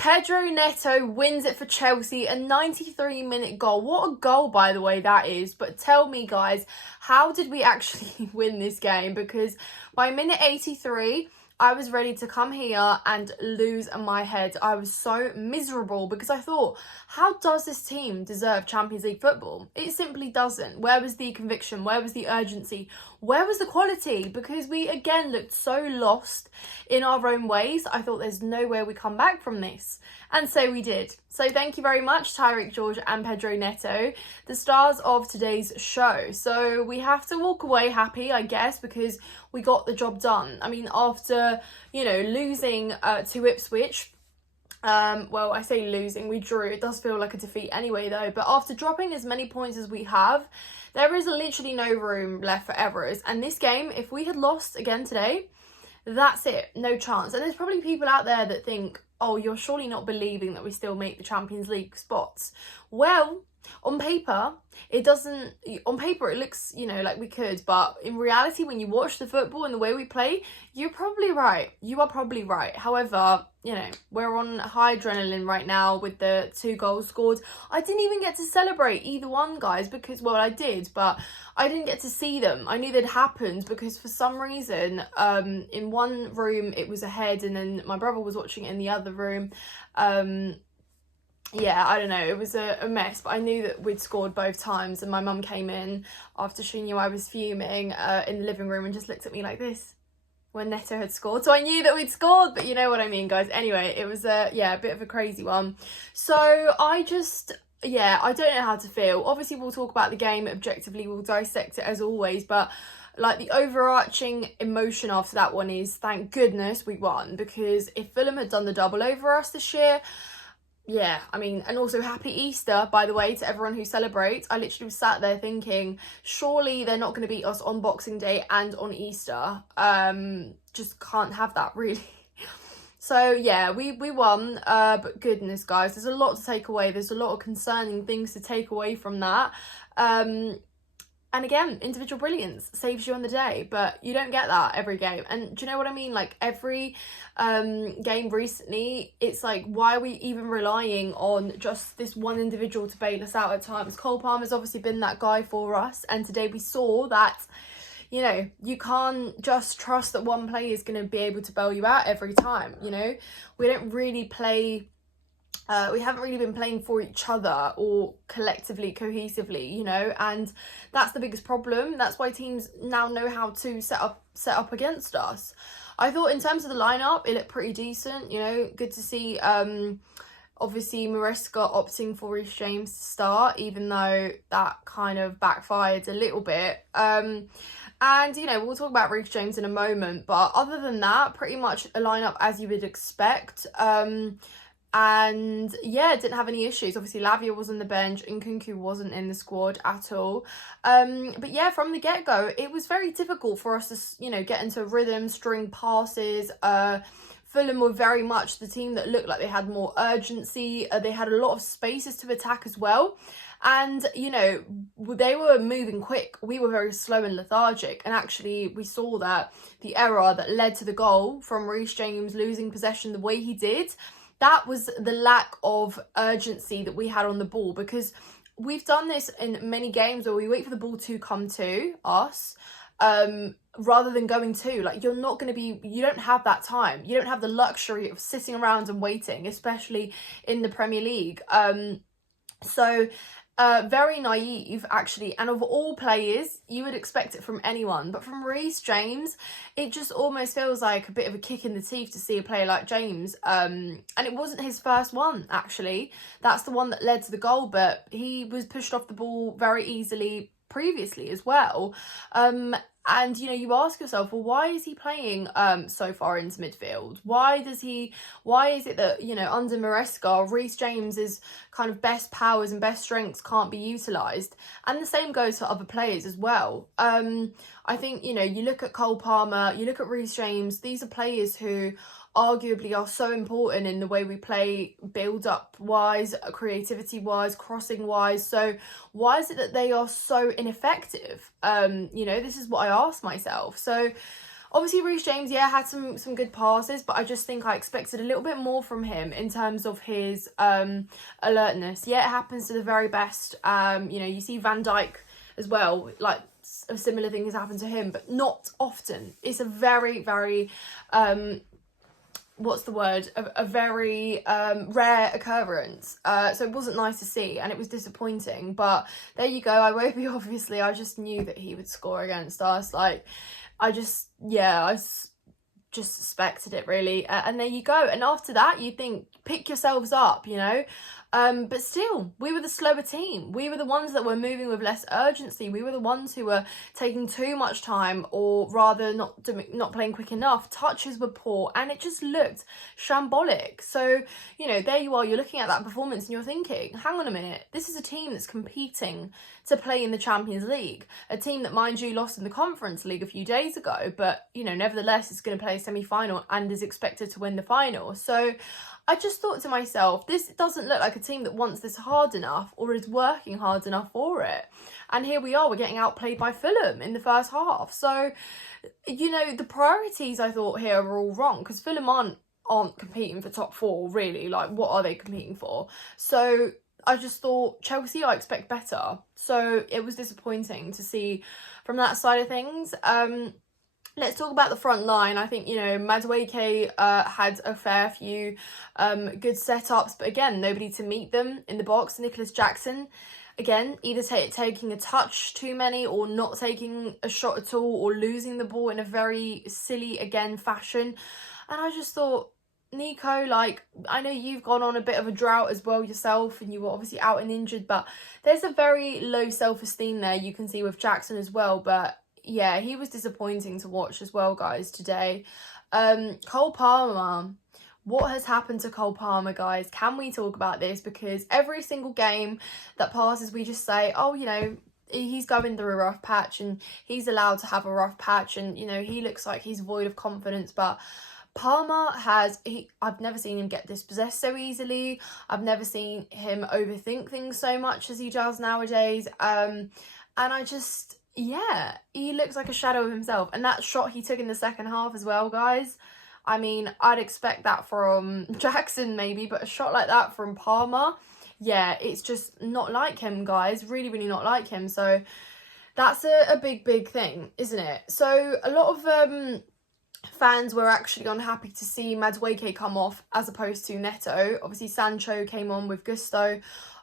Pedro Neto wins it for Chelsea, a 93-minute goal. What a goal, by the way, that is. But tell me, guys, how did we actually win this game? Because by minute 83, I was ready to come here and lose my head. I was so miserable because I thought, how does this team deserve Champions League football? It simply doesn't. Where was the conviction? Where was the urgency? Where was the quality? Because we, again, looked so lost in our own ways. I thought there's no way we come back from this. And so we did. So thank you very much, Tyreek George and Pedro Neto, the stars of today's show. So we have to walk away happy, I guess, because we got the job done. I mean, after, losing to Ipswich, well, I say losing, we drew. It does feel like a defeat anyway, though. But after dropping as many points as we have, there is literally no room left for errors. And this game, if we had lost again today, that's it. No chance. And there's probably people out there that think, oh, you're surely not believing that we still make the Champions League spots. Well, on paper, it doesn't, on paper it looks, like we could, but in reality, when you watch the football and the way we play, you're probably right. You are probably right. However, we're on high adrenaline right now with the 2 goals scored. I didn't even get to celebrate either one, guys, because, well, I did, but I didn't get to see them. I knew they'd happened because for some reason, in one room it was ahead and then my brother was watching it in the other room. Yeah, I don't know, it was a mess, but I knew that we'd scored both times, and my mum came in after she knew I was fuming in the living room and just looked at me like this when Neto had scored. So I knew that we'd scored, but you know what I mean, guys. Anyway, it was a bit of a crazy one. So I don't know how to feel. Obviously, we'll talk about the game objectively, we'll dissect it as always, but like the overarching emotion after that one is thank goodness we won, because if Fulham had done the double over us this year, yeah, I mean, and also happy Easter, by the way, to everyone who celebrates. I literally was sat there thinking, surely they're not going to beat us on Boxing Day and on Easter. Just can't have that, really. So, yeah, we won, but goodness, guys, there's a lot to take away. There's a lot of concerning things to take away from that. And again, individual brilliance saves you on the day, but you don't get that every game. And do you know what I mean? Like every game recently, it's like, why are we even relying on just this one individual to bail us out at times? Cole Palmer's obviously been that guy for us. And today we saw that, you can't just trust that one player is going to be able to bail you out every time, We don't really play... we haven't really been playing for each other or collectively, cohesively, and that's the biggest problem. That's why teams now know how to set up against us. I thought in terms of the lineup, it looked pretty decent, good to see. Obviously, Maresca opting for Reece James to start, even though that kind of backfired a little bit. And, we'll talk about Reece James in a moment, but other than that, pretty much a lineup as you would expect. And yeah, didn't have any issues. Obviously, Lavia was on the bench and Nkunku wasn't in the squad at all. But yeah, from the get-go, it was very difficult for us to, get into rhythm, string passes. Fulham were very much the team that looked like they had more urgency. They had a lot of spaces to attack as well. And, they were moving quick. We were very slow and lethargic. And actually, we saw that the error that led to the goal from Reece James losing possession the way he did, that was the lack of urgency that we had on the ball, because we've done this in many games where we wait for the ball to come to us rather than going to. Like, you don't have that time. You don't have the luxury of sitting around and waiting, especially in the Premier League. Very naive, actually, and of all players, you would expect it from anyone, but from Reece James, it just almost feels like a bit of a kick in the teeth to see a player like James, and it wasn't his first one, actually. That's the one that led to the goal, but he was pushed off the ball very easily previously as well. And, you ask yourself, well, why is he playing so far into midfield? Why is it that, under Maresca, Reece James's kind of best powers and best strengths can't be utilised? And the same goes for other players as well. I think, you look at Cole Palmer, you look at Reece James, these are players who arguably are so important in the way we play, build-up wise, creativity wise, crossing wise. So why is it that they are so ineffective? This is what I ask myself. So Obviously, Reece James, yeah, had some good passes, but I just think I expected a little bit more from him in terms of his alertness. Yeah, it happens to the very best. You know, you see Van Dijk as well, like a similar thing has happened to him, but not often. It's a very, very what's the word? A very rare occurrence. So it wasn't nice to see, and it was disappointing. But there you go. I won't be obviously. I just knew that he would score against us. Like, I just suspected it really. And there you go. And after that, you think, pick yourselves up, you know. But still, we were the slower team. We were the ones that were moving with less urgency. We were the ones who were taking too much time, or rather not playing quick enough. Touches were poor, and it just looked shambolic. So, you know, there you are, you're looking at that performance and you're thinking, hang on a minute, this is a team that's competing to play in the Champions League. A team that, mind you, lost in the Conference League a few days ago, but, you know, nevertheless is going to play a semi-final and is expected to win the final. So I just thought to myself, this doesn't look like a team that wants this hard enough or is working hard enough for it. And here we are, we're getting outplayed by Fulham in the first half. So, you know, the priorities I thought here are all wrong, because Fulham aren't competing for top four, really. Like, what are they competing for? So I just thought, Chelsea, I expect better. So it was disappointing to see from that side of things. Let's talk about the front line. I think, you know, Madueke had a fair few good setups, but again, nobody to meet them in the box. Nicholas Jackson, again, either taking a touch too many or not taking a shot at all, or losing the ball in a very silly, again, fashion. And I just thought, Nico, like, I know you've gone on a bit of a drought as well yourself, and you were obviously out and injured, but there's a very low self-esteem there you can see with Jackson as well. But yeah, he was disappointing to watch as well, guys, today. Cole Palmer. What has happened to Cole Palmer, guys? Can we talk about this? Because every single game that passes, we just say, oh, you know, he's going through a rough patch and he's allowed to have a rough patch, and, you know, he looks like he's void of confidence. But Palmer I've never seen him get dispossessed so easily. I've never seen him overthink things so much as he does nowadays. And I just, yeah, he looks like a shadow of himself. And that shot he took in the second half as well, guys. I mean, I'd expect that from Jackson maybe, but a shot like that from Palmer, yeah, it's just not like him, guys. Really, really not like him. So that's a big thing, isn't it? So a lot of fans were actually unhappy to see Madueke come off as opposed to Neto. Obviously, Sancho came on with gusto.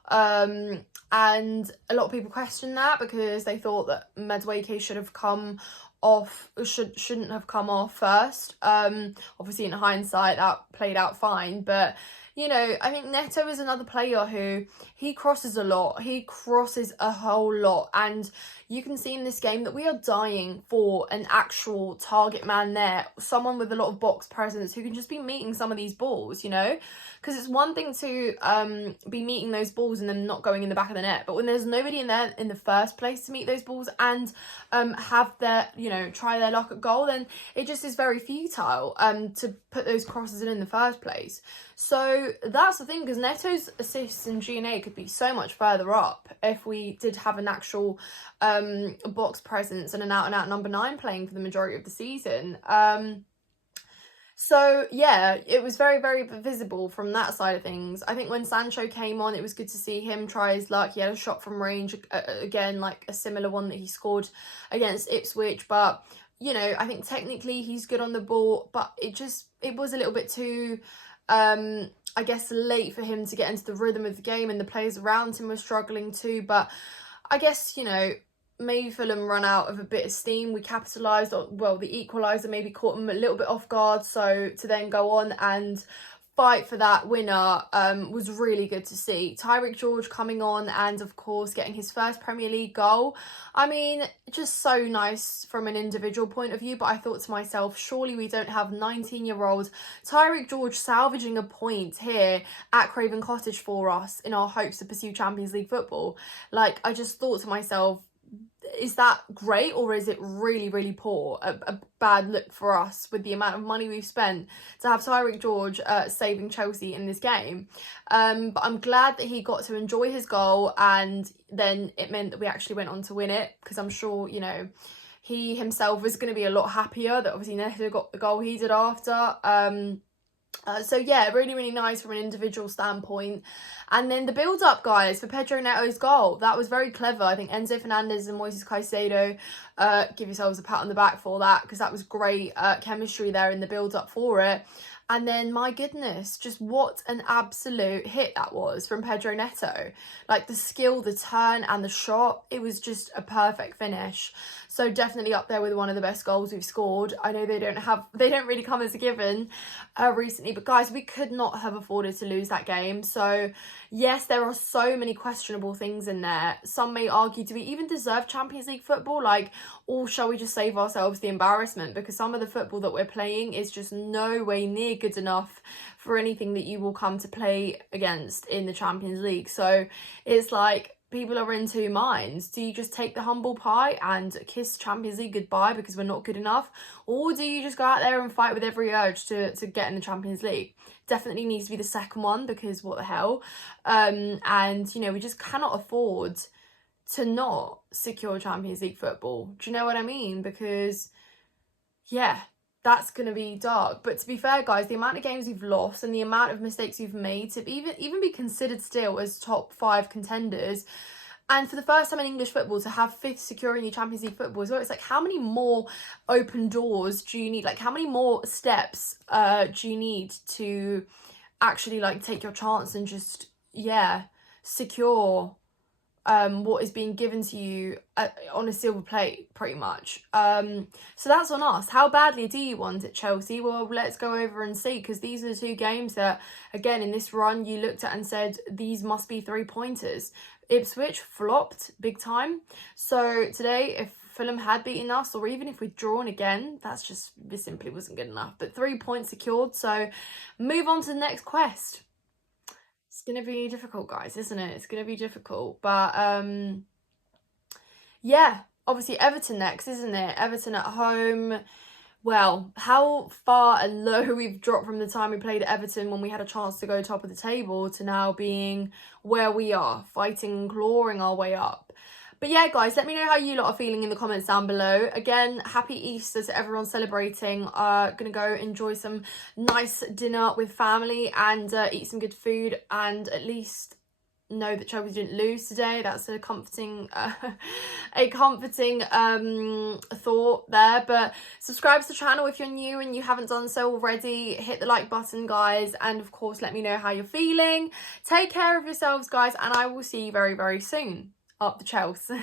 And a lot of people questioned that because they thought that Madueke should have come off, shouldn't have come off first. Obviously, in hindsight, that played out fine. But, you know, I think Neto is another player who, he crosses a lot. He crosses a whole lot. And you can see in this game that we are dying for an actual target man there. Someone with a lot of box presence who can just be meeting some of these balls, you know? Because it's one thing to be meeting those balls and then not going in the back of the net. But when there's nobody in there in the first place to meet those balls and have their, you know, try their luck at goal, then it just is very futile to put those crosses in the first place. So that's the thing, because Neto's assists and G&A could be so much further up if we did have an actual box presence and an out-and-out number 9 playing for the majority of the season. So yeah, it was very visible from that side of things. I think when Sancho came on, it was good to see him try his luck. He had a shot from range, again, like a similar one that he scored against Ipswich. But, you know, I think technically he's good on the ball, but it was a little bit too, I guess, late for him to get into the rhythm of the game, and the players around him were struggling too. But I guess, you know, maybe Fulham run out of a bit of steam. We capitalised on, well, the equaliser maybe caught them a little bit off guard. So to then go on and fight for that winner was really good to see. Tyreek George coming on and, of course, getting his first Premier League goal. I mean, just so nice from an individual point of view. But I thought to myself, surely we don't have 19-year-old Tyreek George salvaging a point here at Craven Cottage for us in our hopes to pursue Champions League football. Like, I just thought to myself, is that great, or is it really poor? A bad look for us with the amount of money we've spent to have Tyreek George saving Chelsea in this game. But I'm glad that he got to enjoy his goal, and then it meant that we actually went on to win it, because I'm sure, you know, he himself was going to be a lot happier that obviously Neto got the goal he did after. So yeah, really, really nice from an individual standpoint. And then the build-up, guys, for Pedro Neto's goal. That was very clever. I think Enzo Fernandez and Moises Caicedo, give yourselves a pat on the back for that, because that was great chemistry there in the build-up for it. And then, my goodness, just what an absolute hit that was from Pedro Neto. Like, the skill, the turn and the shot, it was just a perfect finish. So definitely up there with one of the best goals we've scored. I know they don't really come as a given recently, but guys, we could not have afforded to lose that game. So yes, there are so many questionable things in there. Some may argue, do we even deserve Champions League football? Like, or shall we just save ourselves the embarrassment? Because some of the football that we're playing is just no way near good enough for anything that you will come to play against in the Champions League. So it's like, people are in two minds. Do you just take the humble pie and kiss Champions League goodbye because we're not good enough? Or do you just go out there and fight with every urge to get in the Champions League? Definitely needs to be the second one, because what the hell? And, you know, we just cannot afford to not secure Champions League football. Do you know what I mean? Because, yeah, that's going to be dark. But to be fair, guys, the amount of games we've lost and the amount of mistakes we've made to even be considered still as top 5 contenders, and for the first time in English football to have 5th securing your Champions League football as well, it's like, how many more open doors do you need? Like, how many more steps do you need to actually, like, take your chance and just, yeah, secure what is being given to you on a silver plate, pretty much. So that's on us. How badly do you want it, Chelsea? Well, let's go over and see, because these are the 2 games that, again, in this run, you looked at and said, these must be 3-pointers. Ipswich flopped big time. So today, if Fulham had beaten us, or even if we'd drawn again, this simply wasn't good enough. But 3 points secured, so move on to the next quest. It's going to be difficult, guys, isn't it? It's going to be difficult. But, yeah, obviously Everton next, isn't it? Everton at home. Well, how far and low we've dropped from the time we played Everton when we had a chance to go top of the table to now being where we are, fighting and clawing our way up. But yeah, guys, let me know how you lot are feeling in the comments down below. Again, happy Easter to everyone celebrating. Gonna go enjoy some nice dinner with family and eat some good food, and at least know that Chelsea didn't lose today. That's a comforting thought there. But subscribe to the channel if you're new and you haven't done so already. Hit the like button, guys, and of course let me know how you're feeling. Take care of yourselves, guys, and I will see you very, very soon. Up the Chelsea.